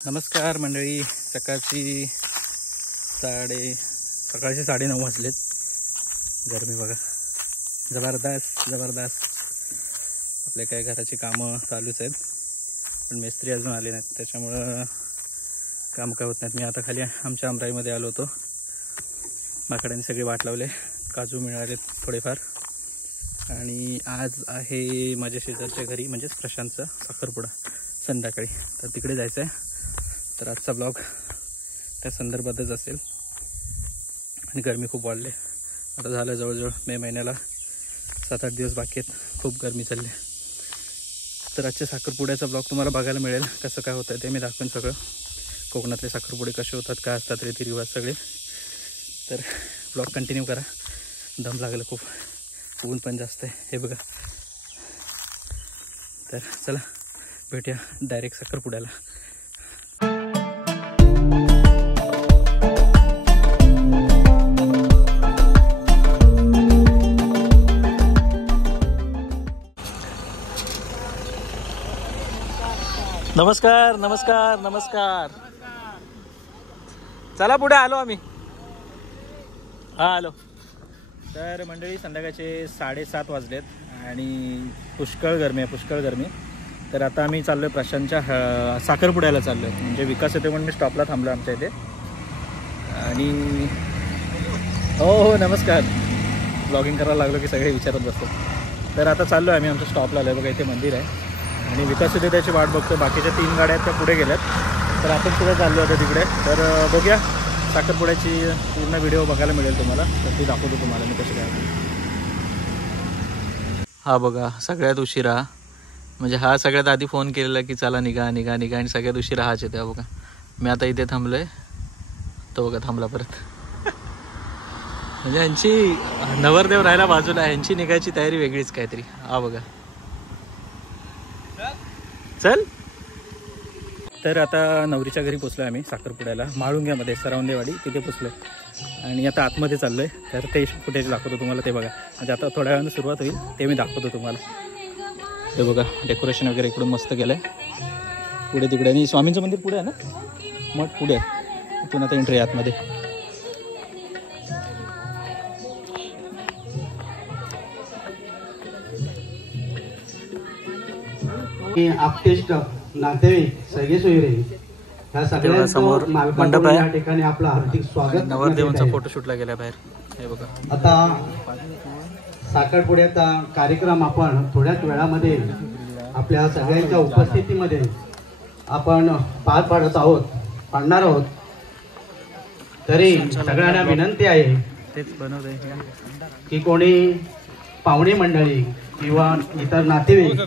नमस्कार मंडळी, सकाळचे 9:30 वाजलेत. गरमी बघा, जबरदस्त जबरदस्त. आपले काय घराची कामं चालूच आहेत, पण मिस्त्री अजून आले नाहीत, त्याच्यामुळं काम काय होत नाहीत. मी आता खाली आमच्या आमराईमध्ये आलो होतो. माकडांनी सगळे वाट लावले, काजू मिळालेत थोडेफार. आणि आज आहे माझ्या शेजारच्या घरी, म्हणजेच प्रशांतचा साखरपुडा संध्याकाळी, तर तिकडे जायचं आहे. तर आजचा ब्लॉग त्या संदर्भातच असेल. आणि गरमी खूप वाढले, आता झालं जवळजवळ मे महिन्याला 7-8 दिवस बाकी आहेत. खूप गरमी चालली. तर आजच्या साखरपुड्याचा ब्लॉग तुम्हाला बघायला मिळेल. कसं काय होतं ते मी दाखवेन सगळं. कोकणातले साखरपुडे कसे होतात, काय असतात रीतिरिवाज सगळे. तर ब्लॉग कंटिन्यू करा. दम लागलं खूप, ऊन पण जास्त आहे हे बघा. तर चला भेटूया डायरेक्ट साखरपुड्याला. नमस्कार नमस्कार नमस्कार. चला पुढे आलो आम्ही. आलो. तर मंडळी संध्याकाळचे 7:30 वाजलेत आणि पुष्कळ गरमी आहे, पुष्कळ गरमी. तर आता आम्ही चाललो आहे प्रशांतच्या साखरपुड्याला चाललो आहे. म्हणजे विकास येते म्हणून मी स्टॉपला थांबलो आमच्या इथे. आणि हो नमस्कार. ब्लॉगिंग करायला लागलो की सगळे विचारत बसतो. तर आता चाललो आहे आम्ही आमच्या स्टॉपला आलो. बघा इथे मंदिर आहे आणि विकास येते त्याची वाट बघतो. बाकीच्या 3 गाड्या आहेत त्या पुढे गेल्यात, तर आपण सुद्धा चाललो होतो तिकडे. तर बघूया, साखरपुड्याची पूर्ण व्हिडिओ बघायला मिळेल तुम्हाला, तर ती दाखवतो तुम्हाला मी कशी काय. हा बघा सगळ्यात उशिरा, म्हणजे हा सगळ्यात आधी फोन केलेला की चला निघा निघा निघा, आणि सगळ्यात उशिरा हाच येते. बघा मी आता इथे थांबलो आहे, तो बघा थांबला परत. म्हणजे यांची नवरदेव राहायला बाजूला, यांची निघायची तयारी वेगळीच काहीतरी. हा बघा चल. तर आता नवरीच्या घरी पोचलो आहे आम्ही साखरपुड्याला, माळुंग्यामध्ये सरावंदेवाडी तिथे पोचलो. आणि आता आतमध्ये चाललो आहे. तर ते फुटेज दाखवतो तुम्हाला, ते बघा. म्हणजे आता थोड्या वेळानं सुरुवात होईल, ते मी दाखवतो तुम्हाला. ते बघा डेकोरेशन वगैरे इकडून मस्त केलं आहे. पुढे तिकडे, आणि स्वामींचं मंदिर पुढे आहे ना, मठ पुढे आहे. इथून आता एंट्री आतमध्ये. आपटेष्ट नातेवाईक सगळे सोयरे ह्या सगळ्यांसमोर मंडप आहे. या ठिकाणी आपलं हार्दिक स्वागत. नवरदेवांचा फोटोशूटला गेला बाहेर, हे बघा. आता साखरपुड्याचा कार्यक्रम आपण थोड्याच वेळामध्ये आपल्या सगळ्यांच्या उपस्थितीमध्ये आपण पार पाडणार आहोत. तरी सगळ्यांना विनंती आहे तेच बनवलंय की कोणी पाहुणे मंडळी किंवा इतर नातेवाईक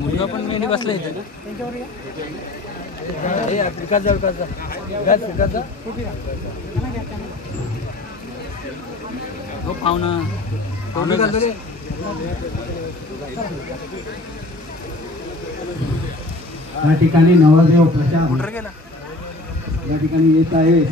मुलगा पण मेहंदी बसला इथे पाहुणा या ठिकाणी नवरदेव प्रशांत या ठिकाणी येत आहे.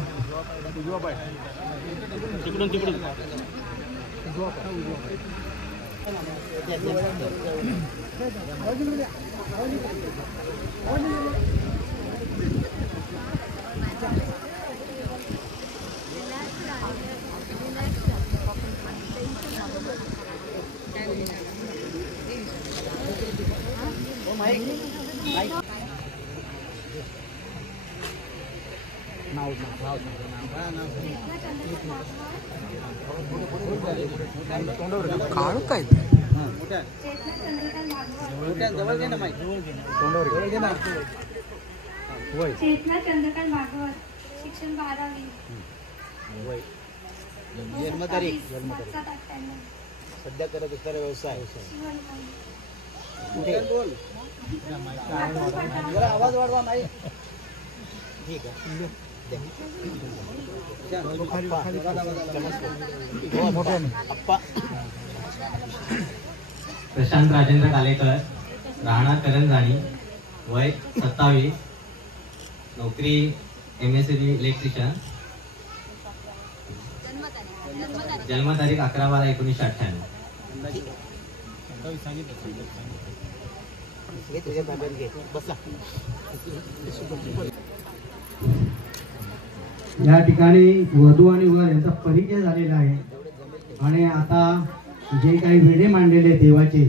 काळू काय चेतना चंद्रकांत भागवत शिक्षण 12वी जन्मतारीख 7/98 सध्या करत असणारा व्यवसाय आवाज वाढवा नाही ठीक आहे. प्रशांत राजेंद्र कालेकर, राहणार करंजाणी, वय 27, नोकरी MSc इलेक्ट्रिशियन, जन्मतारीख 11/12/1998. या ठिकाणी वधू आणि वर यांचा परिचय झालेला आहे आणि आता जे काही विडे मांडलेले देवाचे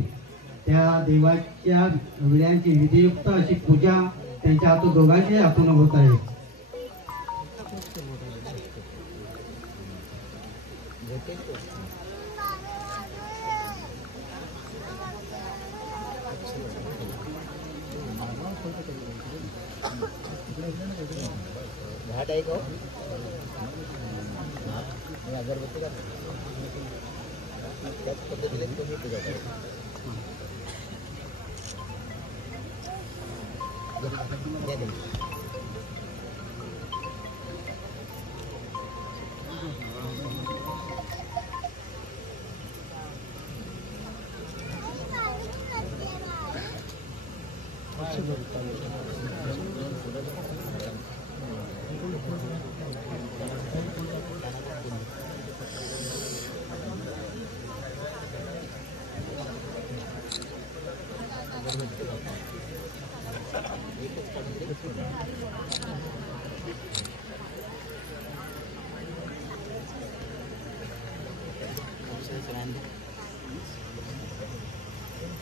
त्या देवाच्या विड्यांची विधियुक्त अशी पूजा त्यांच्या हातून दोघांच्या हातून होत आहे. घाट आहे का अगरबत्ती का त्याच पद्धतीने तुम्ही पूजा करा.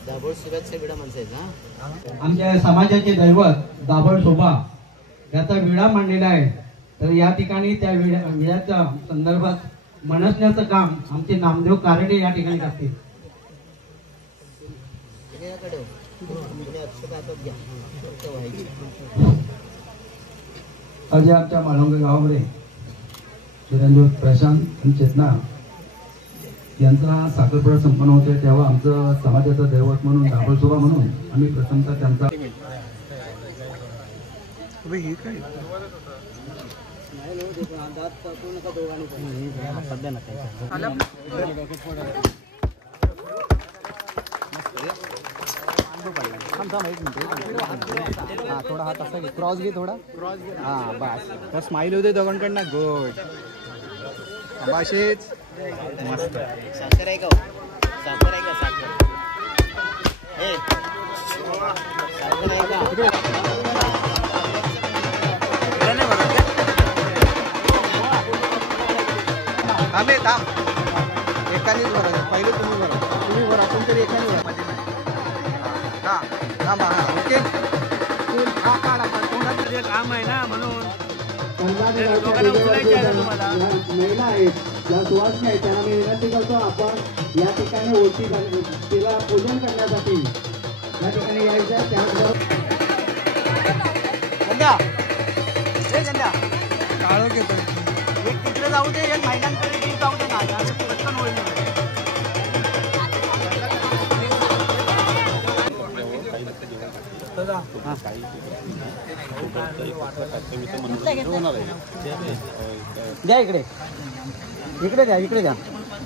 दाभोळ शिवाच्या विडा माणसाचा आमच्या समाजाचे दैवत दाभोळ शोभा याचा विडा मांडलेला आहे. तर या ठिकाणी त्या विड्याच्या संदर्भात मनसण्याचं काम आमचे नामदेव कारडे या ठिकाणी करतील. आज आमच्या माळंग गावामध्ये चिरंजीव प्रशांत आणि चेतना यांचा साखरपुडा संपन्न होते तेव्हा आमचं समाजाचं दैवत म्हणून दाभोळ शोभा म्हणून आम्ही प्रथमतः त्यांचा थोडा हात असा घे, क्रॉस घे थोडा. हा बस स्माइल होते दोघांकडनं. गुड भाषेच मस्त. साखर आहे का साखर आहे का साखर हे साखर आहे का थांबे थांब. एकानेच भरा पहिले तुम्ही भरा. तुम्ही भरा तुमच्या एकाने भरा मध्ये नाही. हा थांबा. हा ओके. हा काढा तोंडात काम आहे ना म्हणून महिला आहेत ज्या सुवासिनी आहेत त्यांना मी विनंती करतो आपण या ठिकाणी ओटी तिला पूजन करण्यासाठी या ठिकाणी यायचं. त्यानंतर काळो घेतो. एक तिकडे जाऊ दे एक महिलांकडे जाऊ दे ना पटकन होईल. द्या इकडे द्या.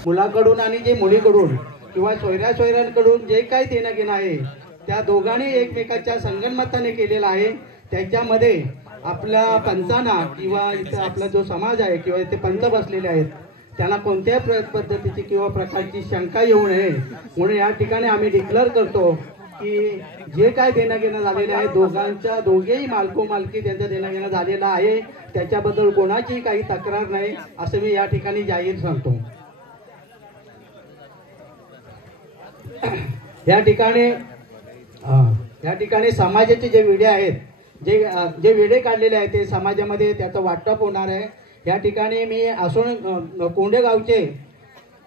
मुलाकडून आणि जे मुलीकडून किंवा सोयऱ्यांकडून जे काही देणं घेणं आहे त्या दोघांनी एकमेकाच्या संगनमताने केलेलं आहे. त्याच्यामध्ये आपल्या पंचांना किंवा इथं आपला जो समाज आहे किंवा इथे पंच बसलेले आहेत त्यांना कोणत्याही पद्धतीची किंवा प्रकारची शंका येऊ नये म्हणून या ठिकाणी आम्ही डिक्लेअर करतो की जे काय देणं घेणं झालेलं आहे दोघेही मालकी त्यांचं देणं घेणं झालेलं आहे. त्याच्याबद्दल कोणाची काही तक्रार नाही असं मी या ठिकाणी जाहीर सांगतो. या ठिकाणी समाजाचे जे विडे आहेत जे विडे काढलेले आहेत ते समाजामध्ये त्याचं वाटप होणार आहे. या ठिकाणी मी असून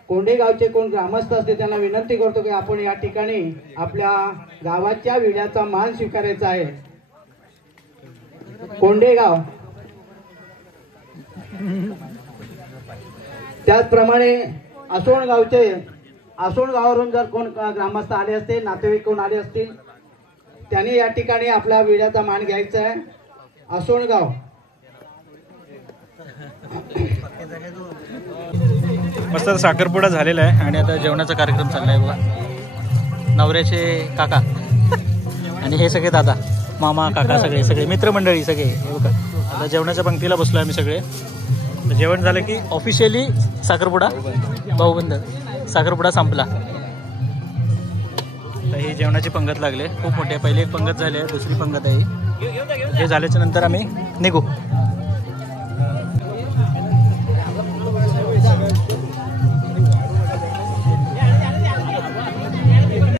कोंडेगावचे कोण ग्रामस्थ असते त्यांना विनंती करतो की आपण या ठिकाणी आपल्या गावाच्या विड्याचा मान स्वीकारायचा आहे. कोंडेगाव त्याचप्रमाणे आसोण गावावरून जर कोण ग्रामस्थ आले असतील नातेवाईक कोण आले असतील त्यांनी या ठिकाणी आपल्या विड्याचा मान घ्यायचा आहे. आसोण गाव मस्त साखरपुडा झालेला आहे आणि आता जेवणाचा कार्यक्रम चालला आहे बघा. नवऱ्याचे काका आणि हे सगळे दादा मामा काका सगळे मित्रमंडळी सगळे हे बघा. आता जेवणाच्या पंक्तीला बसलो आम्ही सगळे. जेवण झालं की ऑफिशियली साखरपुडा भाऊबंद साखरपुडा संपला. तर ही जेवणाची पंगत लागले खूप मोठी आहे. पहिली एक पंगत झाली आहे दुसरी पंगत आहे. हे झाल्याच्या नंतर आम्ही निघू.